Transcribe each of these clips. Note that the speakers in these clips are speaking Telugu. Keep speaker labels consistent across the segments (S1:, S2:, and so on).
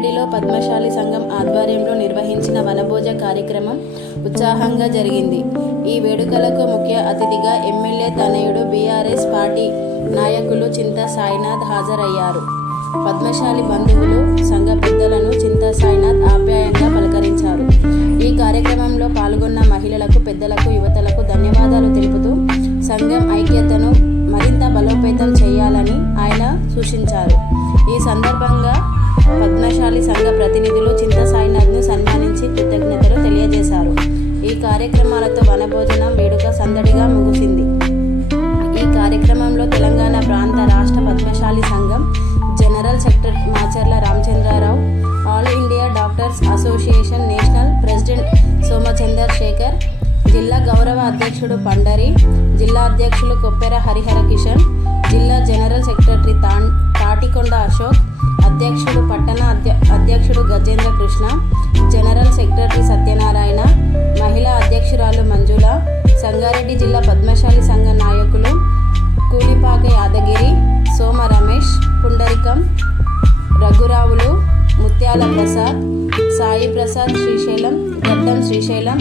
S1: రంగారెడ్డిలో పద్మశాలి సంఘం ఆధ్వర్యంలో నిర్వహించిన వనభోజ కార్యక్రమం ఉత్సాహంగా జరిగింది. ఈ వేడుకలకు ముఖ్య అతిథిగా ఎమ్మెల్యే తనయుడు బీఆర్ఎస్ పార్టీ నాయకులు చింత సాయినాథ్ హాజరయ్యారు. పద్మశాలి బంధువులు సంఘ పెద్దలను చింత సాయినాథ్ ఆప్యాయంగా పలకరించారు. ఈ కార్యక్రమంలో పాల్గొన్న మహిళలకు పెద్దలకు యువతలకు ధన్యవాదాలు తెలుపుతూ సంఘం ఐక్యతను మరింత బలోపేతం చేయాలని ఆయన సూచించారు. ఈ సందర్భంగా పద్మశాలి సంఘ ప్రతినిధులు చింత సాయినాథ్ను సన్మానించి కృతజ్ఞతలు తెలియజేశారు. ఈ కార్యక్రమాలతో వనభోజనం వేడుక సందడిగా ముగిసింది. ఈ కార్యక్రమంలో తెలంగాణ ప్రాంత రాష్ట్ర పద్మశాలి సంఘం general secretary Macharla Ramachandra Rao all India doctors association national president Somachandar Shekar జిల్లా గౌరవ అధ్యక్షుడు పండరి జిల్లా అధ్యక్షులు కొప్పెర హరిహర కిషన్ జిల్లా జనరల్ సెక్రటరీ తాటికొండ అశోక్ అధ్యక్షుడు పట్టణ అధ్య అధ్యక్షుడు గజేంద్ర కృష్ణ జనరల్ సెక్రటరీ సత్యనారాయణ మహిళా అధ్యక్షురాలు మంజుల సంగారెడ్డి జిల్లా పద్మశాలి సంఘ నాయకులు కూలిపాక యాదగిరి సోమ రమేష్ పుండరికం రఘురావులు ముత్యాల ప్రసాద్ సాయి ప్రసాద్ శ్రీశైలం గడ్డం శ్రీశైలం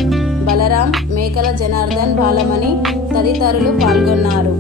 S1: బలరాం మేకల జనార్దన్ బాలమణి తదితరులు పాల్గొన్నారు.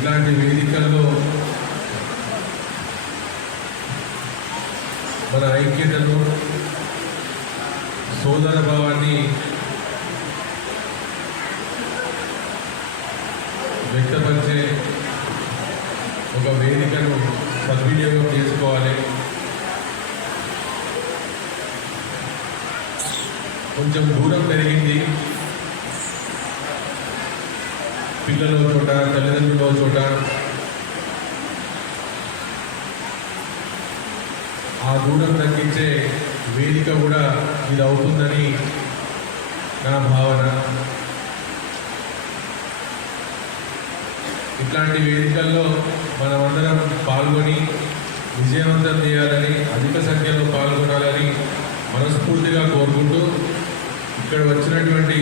S2: ఇలాంటి వేదికల్లో మన ఐక్యతను సోదర భావాన్ని వ్యక్తపరిచే ఒక వేదికను సద్వినియోగం చేసుకోవాలి. కొంచెం దూరం పెరిగింది పిల్లలు చోట తల్లిదండ్రులు చోట. ఆ దూరం తగ్గించే వేదిక కూడా ఇది అవుతుందని నా భావన. ఇట్లాంటి వేదికల్లో మనమందరం పాల్గొని విజయవంతం చేయాలని అధిక సంఖ్యలో పాల్గొనాలని మనస్ఫూర్తిగా కోరుకుంటూ ఇక్కడ వచ్చినటువంటి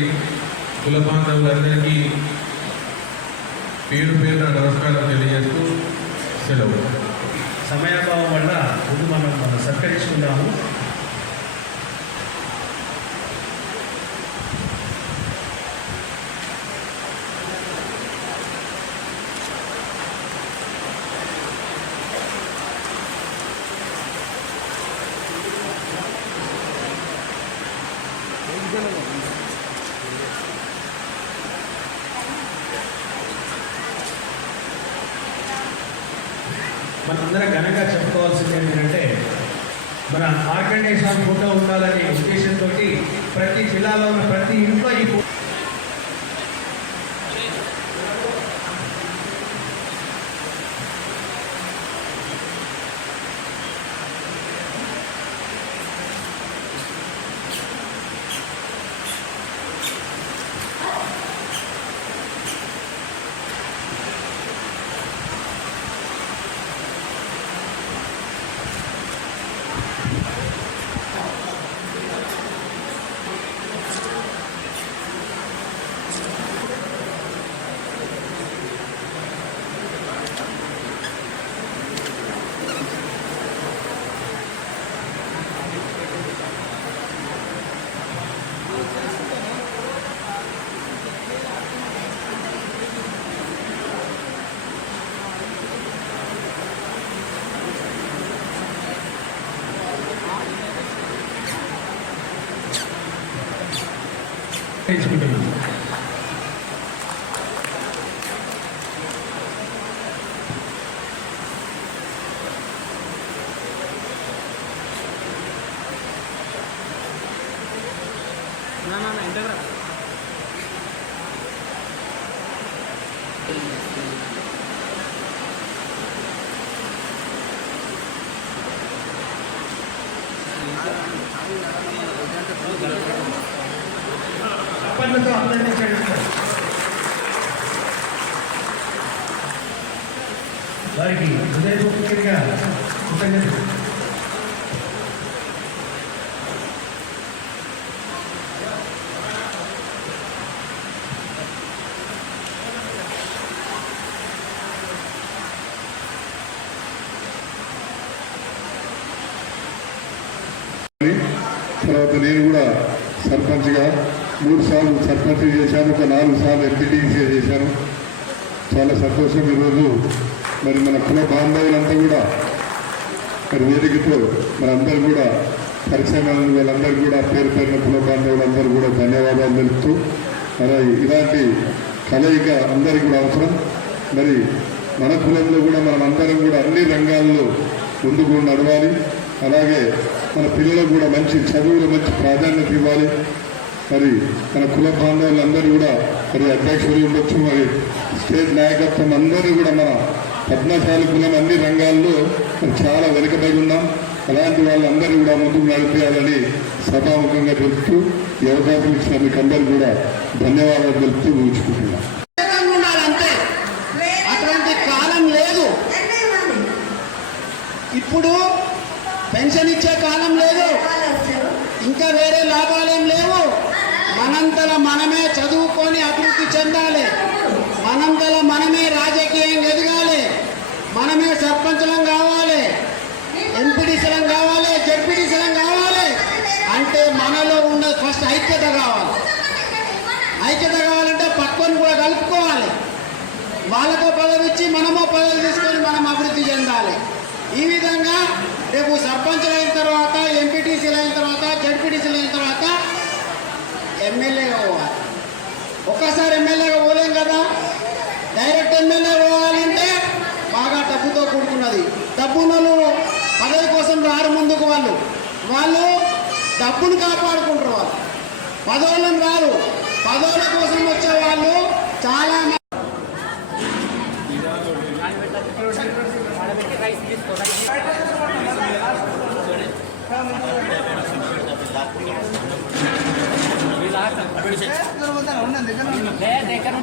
S2: కుల బాంధవులందరికీ పేరు పేరున నమస్కారం తెలియజేస్తూ సెలవు.
S3: సమయాభావం వల్ల ముందు మనం మనం సత్కరించుకుందాము. మనందరం ఘనంగా చెప్పుకోవాల్సింది ఏంటంటే మన ఆర్గనైజేషన్ ఫోటో ఉండాలనే ఉద్దేశంతో ప్రతి జిల్లాలో ఉన్న ప్రతి ఇంట్లో ఈ Thank you. No, no, no, హృదయపూర్వకంగా కృతజ్ఞతలు
S4: తర్వాత నేను కూడా సర్పంచ్గా మూడు సార్లు సర్పంచ్ చేశాను ఒక నాలుగు సార్లు ఎంపీటీసీగా చేశాను. చాలా సంతోషం ఈరోజు. మరి మన కుల బాంధవులంతా కూడా మరి వేదికతో మనందరూ కూడా పరిచయం వీళ్ళందరూ కూడా పేరు పేరున కుల బాంధవులందరూ కూడా ధన్యవాదాలు తెలుపుతూ మరి ఇలాంటి కలయిక అందరికీ కూడా అవసరం. మరి మన కులంలో కూడా మనం అందరం కూడా అన్ని రంగాల్లో ముందుకు నడవాలి. అలాగే మన పిల్లలకు కూడా మంచి చదువులు మంచి ప్రాధాన్యత ఇవ్వాలి. మరి మన కుల బాంధవులందరూ కూడా మరి అధ్యక్షులు ఉండొచ్చు మరి స్టేట్ నాయకత్వం అందరూ కూడా మన పద్మశాలి కులం అన్ని రంగాల్లో చాలా వెనుకబడి ఉన్నాం. అలాంటి వాళ్ళందరూ కూడా ముందుకు నడిపేయాలని సభాముఖంగా తెలుపుతూ ఈ అవకాశం ఇచ్చిన మీకు అందరూ కూడా ధన్యవాదాలు తెలుపుతూ
S5: ఊహించుకుంటున్నాం అటువంటి కాలం లేదు. ఇప్పుడు పెన్షన్ ఇచ్చే కాలం లేదు. ఇంకా వేరే లాభాలేం లేవు. మనంతల మనమే చదువుకొని అభివృద్ధి చెందాలి. మనంతల మనమే రాజకీయం ఎదగాలి. మనమే సర్పంచలం కావాలి. ఎంపీడీసీలం కావాలి జడ్పీడీసీలం కావాలి. అంటే మనలో ఉన్న ఫస్ట్ ఐక్యత కావాలి. ఐక్యత కావాలంటే పక్కని కూడా కలుపుకోవాలి. వాళ్ళతో పదవి ఇచ్చి మనమో పదవి తీసుకొని మనం అభివృద్ధి చెందాలి. ఈ విధంగా రేపు సర్పంచులు అయిన తర్వాత ఎంపీటీసీలు అయిన తర్వాత జడ్పీటీసీలు అయిన తర్వాత ఎమ్మెల్యేగా పోవాలి. ఒక్కసారి ఎమ్మెల్యేగా పోలేం కదా? డైరెక్ట్ ఎమ్మెల్యే డబ్బునలు పదవి కోసం రారు ముందుకు వాళ్ళు. వాళ్ళు డబ్బును కాపాడుకుంటారు వాళ్ళు. పదవులను రాదు పదవుల కోసం వచ్చే వాళ్ళు చాలా మంది.
S6: దగ్గర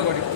S6: ఉంటే